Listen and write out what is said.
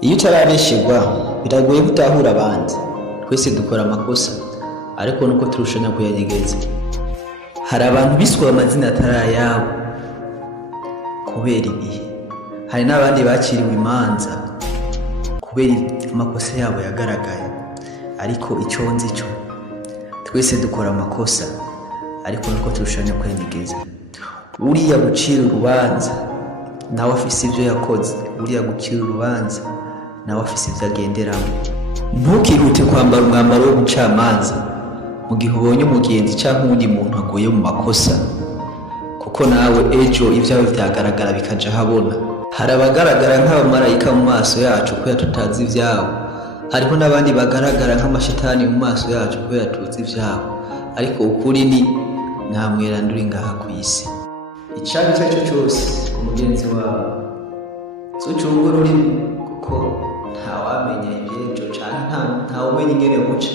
Iyo utarabeshegwa biragoye gutahura abandi. Twese dukora amakosa ariko nuko turushanya kuyanyegeza. Hari abantu biswe amazina atari ayabo kubera ibihe. Hari n'abandi bakiriwe imanza kubera amakosa yabo yagaragaye. Ariko icyo nzi cyo twese dukora amakosa ariko nuko turushanya kuyanyegeza. Uriya gucira urubanza nawe afise ibyo yakoze, uriya gucira urubanza nawe afise ibyo agenderamo. Ntukihute kwambara umwambaro w'ubucamanza mu gihe ubonye umugenzi cyangwa undi muntu aguye mu makosa, kuko nawe ejo ibyawe byagaragara bikaja habona. Hari abagaragara nk'abamarayika mu maso yacu kubera tutazi ivyabo, hariho n'abandi bagaragara nk'amashitani mu maso yacu kubera tuzi ivyabo, ariko ukuri ni nta mweranda uri ngaha ku isi. Icari icyo cyo cyose ku mugenzi wawe zucungura urimo, kuko ntawamenya iby'ejo canke ntawumenya ingene buca.